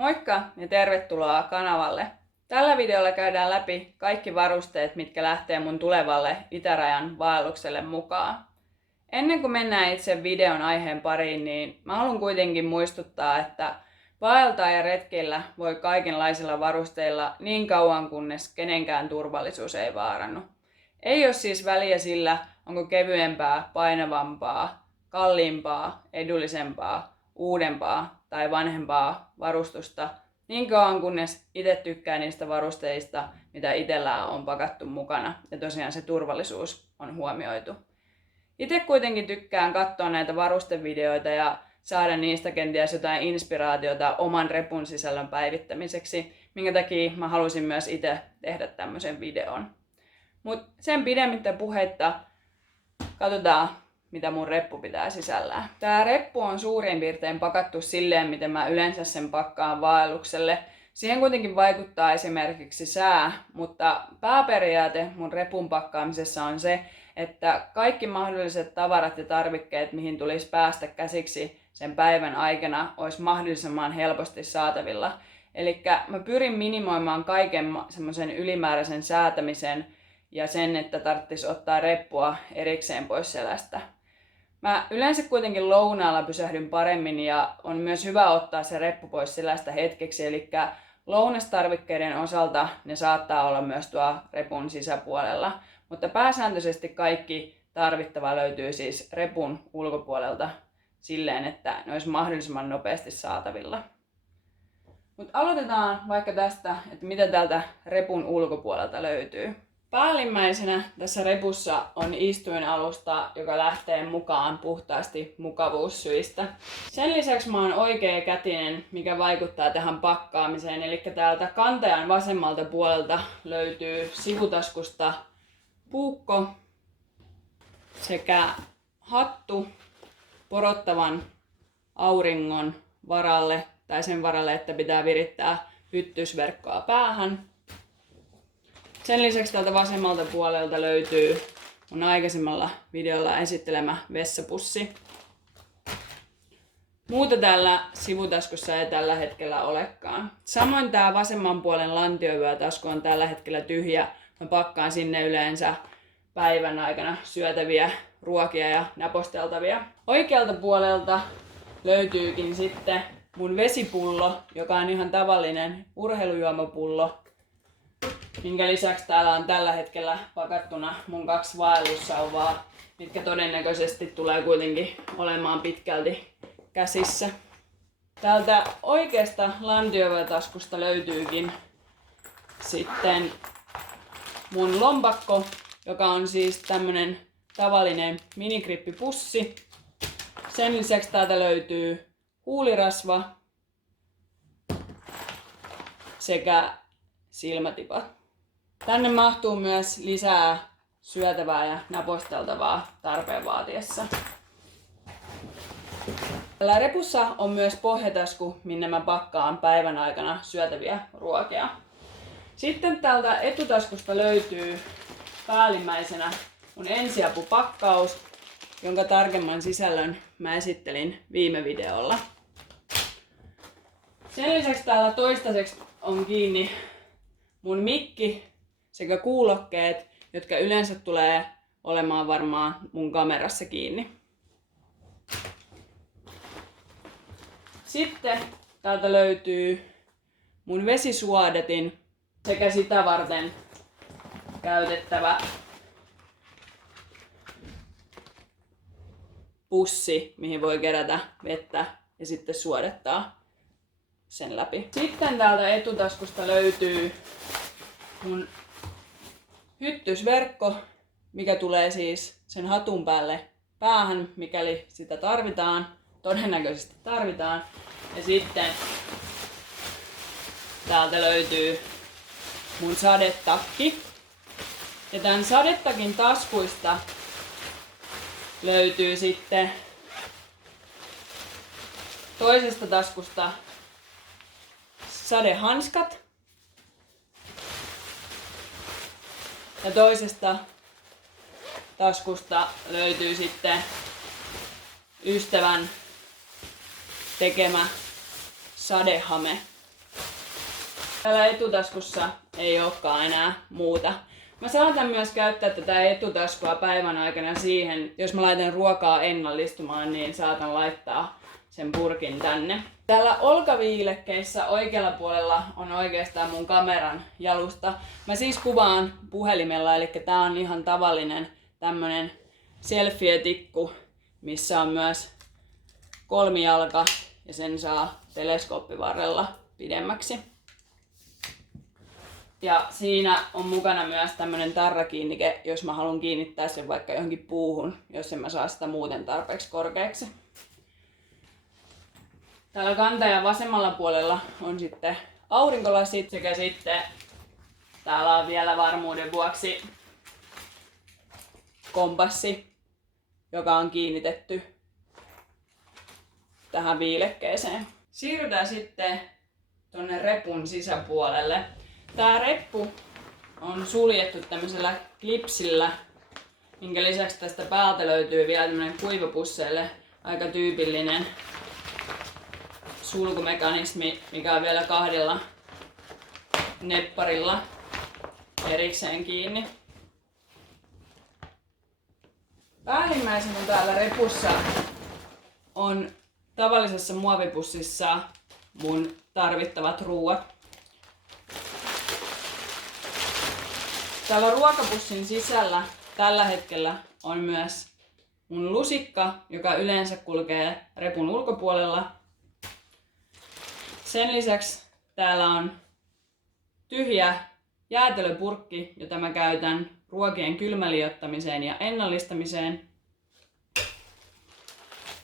Moikka ja tervetuloa kanavalle. Tällä videolla käydään läpi kaikki varusteet, mitkä lähtee mun tulevalle itärajan vaellukselle mukaan. Ennen kuin mennään itse videon aiheen pariin, niin mä haluan kuitenkin muistuttaa, että vaeltaa ja retkeillä voi kaikenlaisilla varusteilla niin kauan kunnes kenenkään turvallisuus ei vaarannu. Ei ole siis väliä sillä, onko kevyempää, painavampaa, kalliimpaa, edullisempaa, uudempaa tai vanhempaa varustusta, niin kauan kunnes itse tykkää niistä varusteista, mitä itsellä on pakattu mukana ja tosiaan se turvallisuus on huomioitu. Itse kuitenkin tykkään katsoa näitä varustevideoita ja saada niistä kenties jotain inspiraatiota oman repun sisällön päivittämiseksi, minkä takia mä halusin myös itse tehdä tämmöisen videon. Mutta sen pidemmittä puheitta katsotaan, mitä mun reppu pitää sisällään. Tää reppu on suurin piirtein pakattu silleen, miten mä yleensä sen pakkaan vaellukselle. Siihen kuitenkin vaikuttaa esimerkiksi sää, mutta pääperiaate mun repun pakkaamisessa on se, että kaikki mahdolliset tavarat ja tarvikkeet, mihin tulisi päästä käsiksi sen päivän aikana, olisi mahdollisimman helposti saatavilla. Eli mä pyrin minimoimaan kaiken semmoisen ylimääräisen säätämisen ja sen, että tarvitsisi ottaa reppua erikseen pois selästä. Mä yleensä kuitenkin lounaalla pysähdyn paremmin ja on myös hyvä ottaa se reppu pois selästä hetkeksi, eli lounastarvikkeiden osalta ne saattaa olla myös tuo repun sisäpuolella, mutta pääsääntöisesti kaikki tarvittava löytyy siis repun ulkopuolelta silleen, että ne olisi mahdollisimman nopeasti saatavilla. Mutta aloitetaan vaikka tästä, että mitä täältä repun ulkopuolelta löytyy. Päällimmäisenä tässä repussa on istuinalusta, joka lähtee mukaan puhtaasti mukavuussyistä. Sen lisäksi mä oon oikeakätinen, mikä vaikuttaa tähän pakkaamiseen. Eli täältä kantajan vasemmalta puolelta löytyy sivutaskusta puukko sekä hattu porottavan auringon varalle tai sen varalle, että pitää virittää hyttysverkkoa päähän. Sen lisäksi täältä vasemmalta puolelta löytyy mun aikaisemmalla videolla esittelemä vessapussi. Muuta tällä sivutaskussa ei tällä hetkellä olekaan. Samoin tää vasemman puolen lantiovyötasku on tällä hetkellä tyhjä. Mä pakkaan sinne yleensä päivän aikana syötäviä ruokia ja naposteltavia. Oikealta puolelta löytyykin sitten mun vesipullo, joka on ihan tavallinen urheilujuomapullo. Minkä lisäksi täällä on tällä hetkellä pakattuna mun 2 vaellussauvaa, mitkä todennäköisesti tulee kuitenkin olemaan pitkälti käsissä. Täältä oikeasta lantiovyötaskusta löytyykin sitten mun lompakko, joka on siis tämmönen tavallinen minikrippipussi. Sen lisäksi täältä löytyy huulirasva sekä silmätipat. Tänne mahtuu myös lisää syötävää ja naposteltavaa tarpeen vaatiessa. Tällä repussa on myös pohjatasku, minne mä pakkaan päivän aikana syötäviä ruokia. Sitten täältä etutaskusta löytyy päällimmäisenä mun ensiapupakkaus, jonka tarkemman sisällön mä esittelin viime videolla. Sen lisäksi täällä toistaiseksi on kiinni mun mikki sekä kuulokkeet, jotka yleensä tulee olemaan varmaan mun kamerassa kiinni. Sitten täältä löytyy mun vesisuodatin sekä sitä varten käytettävä pussi, mihin voi kerätä vettä ja sitten suodattaa sen läpi. Sitten täältä etutaskusta löytyy mun hyttysverkko, mikä tulee siis sen hatun päälle päähän, mikäli sitä tarvitaan. Todennäköisesti tarvitaan. Ja sitten täältä löytyy mun sadetakki. Ja tämän sadetakin taskuista löytyy sitten toisesta taskusta sadehanskat. Ja toisesta taskusta löytyy sitten ystävän tekemä sadehame. Täällä etutaskussa ei olekaan enää muuta. Mä saatan myös käyttää tätä etutaskua päivän aikana siihen, jos mä laitan ruokaa ennallistumaan, niin saatan laittaa sen purkin tänne. Täällä olkaviilekkeissä oikealla puolella on oikeastaan mun kameran jalusta. Mä siis kuvaan puhelimella, eli tää on ihan tavallinen tämmönen selfie-tikku, missä on myös kolmijalka ja sen saa teleskooppivarrella pidemmäksi. Ja siinä on mukana myös tämmönen tarrakiinnike, jos mä haluan kiinnittää sen vaikka johonkin puuhun, jos en mä saa sitä muuten tarpeeksi korkeaksi. Täällä kantajan vasemmalla puolella on sitten aurinkolasit sekä sitten täällä on vielä varmuuden vuoksi kompassi, joka on kiinnitetty tähän viilekkeeseen. Siirrytään sitten tonne repun sisäpuolelle. Tää reppu on suljettu tämmöisellä klipsillä, minkä lisäksi tästä päältä löytyy vielä tämmönen kuivapusseille aika tyypillinen sulkumekanismi, mikä on vielä 2 nepparilla erikseen kiinni. Päällimmäisenä täällä repussa on tavallisessa muovipussissa mun tarvittavat ruuat. Täällä ruokapussin sisällä tällä hetkellä on myös mun lusikka, joka yleensä kulkee repun ulkopuolella. Sen lisäksi täällä on tyhjä jäätelöpurkki, jota mä käytän ruokien kylmäliottamiseen ja ennallistamiseen.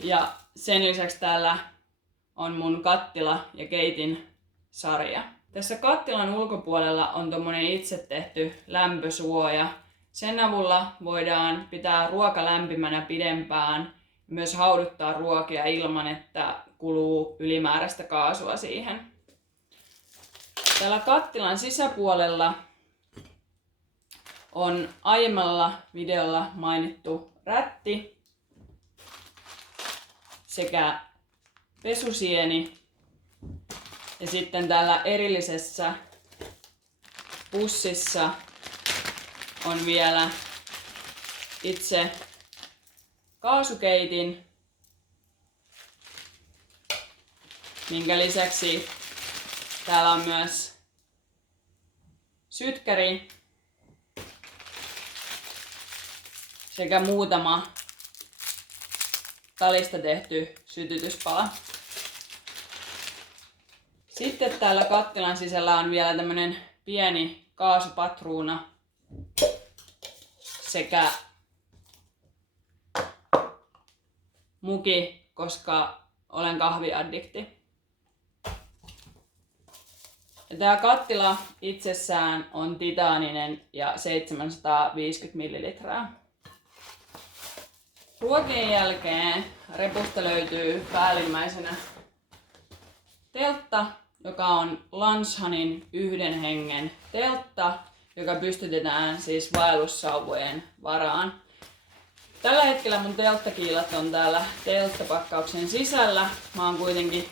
Ja sen lisäksi täällä on mun kattila ja keitin sarja. Tässä kattilan ulkopuolella on tommonen itse tehty lämpösuoja. Sen avulla voidaan pitää ruoka lämpimänä pidempään, myös hauduttaa ruokia ilman, että kuluu ylimääräistä kaasua siihen. Täällä kattilan sisäpuolella on aiemmalla videolla mainittu rätti sekä pesusieni. Ja sitten täällä erillisessä pussissa on vielä itse kaasukeitin, minkä lisäksi täällä on myös sytkäri sekä muutama talista tehty sytytyspala. Sitten täällä kattilan sisällä on vielä tämmönen pieni kaasupatruuna sekä muki, koska olen kahviaddikti. Ja tää kattila itsessään on titaaninen ja 750 millilitraa. Ruokien jälkeen repusta löytyy päällimmäisenä teltta, joka on Lanshanin 1 hengen teltta, joka pystytetään siis vaellussauvojen varaan. Tällä hetkellä mun telttakiilat on täällä telttapakkauksen sisällä. Mä oon kuitenkin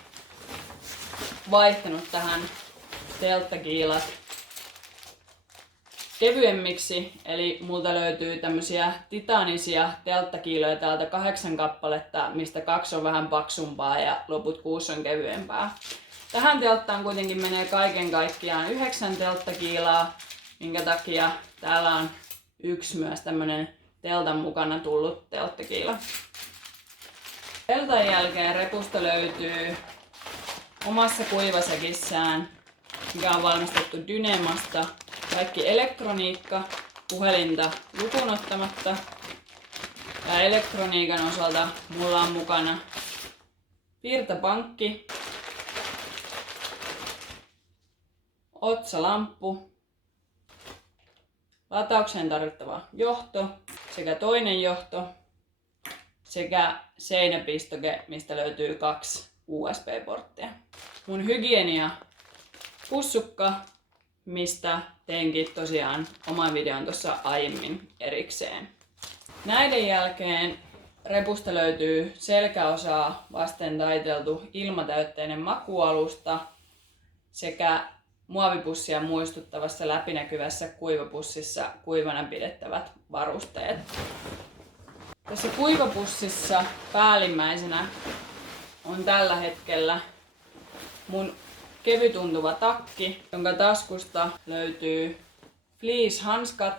vaihtanut tähän telttakiilat kevyemmiksi, eli multa löytyy tämmösiä titaanisia telttakiiloja täältä 8 kappaletta, mistä 2 on vähän paksumpaa ja loput 6 on kevyempää. Tähän telttaan kuitenkin menee kaiken kaikkiaan 9 telttakiilaa, minkä takia täällä on 1 myös tämmönen teltan mukana tullut telttakiila. Teltan jälkeen repusta löytyy omassa kuivasäkissään, mikä on valmistettu Dynemasta, kaikki elektroniikka, puhelinta lukuun ottamatta. Ja elektroniikan osalta mulla on mukana virtapankki, otsalamppu, lataukseen tarvittava johto sekä toinen johto sekä seinäpistoke, mistä löytyy 2 USB-porttia. Mun hygienia pussukka, mistä teinkin tosiaan oman videon tuossa aiemmin erikseen. Näiden jälkeen repusta löytyy selkäosaa vasten taiteltu ilmatäytteinen makualusta sekä muovipussia muistuttavassa läpinäkyvässä kuivapussissa kuivana pidettävät varusteet. Tässä kuivapussissa päällimmäisenä on tällä hetkellä mun kevytuntuva takki, jonka taskusta löytyy fleece-hanskat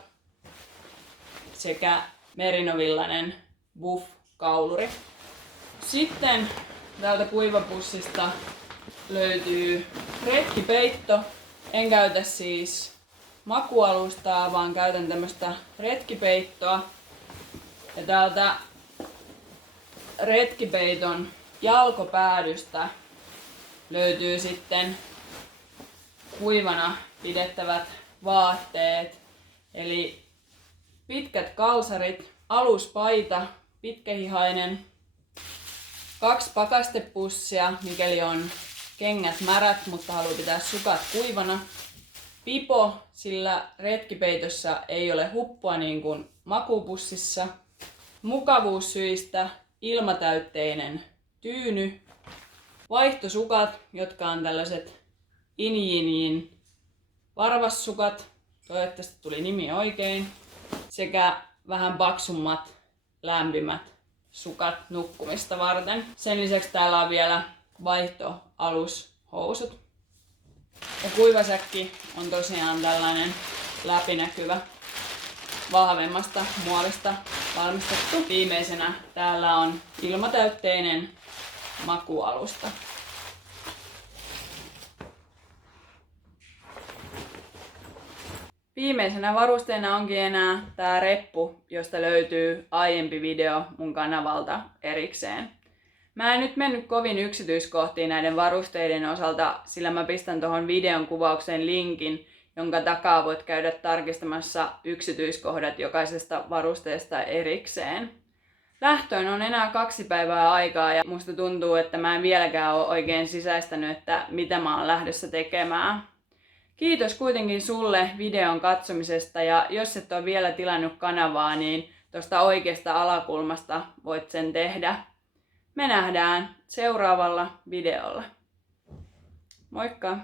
sekä merinovillainen buff-kauluri. Sitten täältä kuivapussista löytyy retkipeitto. En käytä siis makualustaa, vaan käytän tämmöstä retkipeittoa. Ja täältä retkipeiton jalkopäädystä löytyy sitten kuivana pidettävät vaatteet. Eli pitkät kalsarit, aluspaita, pitkähihainen, 2 pakastepussia, mikäli on kengät märät, mutta haluaa pitää sukat kuivana. Pipo, sillä retkipeitossa ei ole huppua niin kuin makuupussissa. Mukavuussyistä ilmatäytteinen tyyny. Vaihtosukat, jotka on tällaiset Injinjin varvassukat. Toivottavasti tuli nimi oikein. Sekä vähän paksummat, lämpimät sukat nukkumista varten. Sen lisäksi täällä on vielä vaihtoalushousut. Ja kuivasäkki on tosiaan tällainen läpinäkyvä, vahvemmasta muovista valmistettu. Viimeisenä täällä on ilmatäytteinen makualusta. Viimeisenä varusteena onkin enää tää reppu, josta löytyy aiempi video mun kanavalta erikseen. Mä en nyt mennyt kovin yksityiskohtiin näiden varusteiden osalta, sillä mä pistän tuohon videon kuvaukseen linkin, jonka takaa voit käydä tarkistamassa yksityiskohdat jokaisesta varusteesta erikseen. Lähtöön on enää 2 päivää aikaa ja musta tuntuu, että mä en vieläkään ole oikein sisäistänyt, että mitä mä oon lähdössä tekemään. Kiitos kuitenkin sulle videon katsomisesta ja jos et ole vielä tilannut kanavaa, niin tuosta oikeasta alakulmasta voit sen tehdä. Me nähdään seuraavalla videolla. Moikka!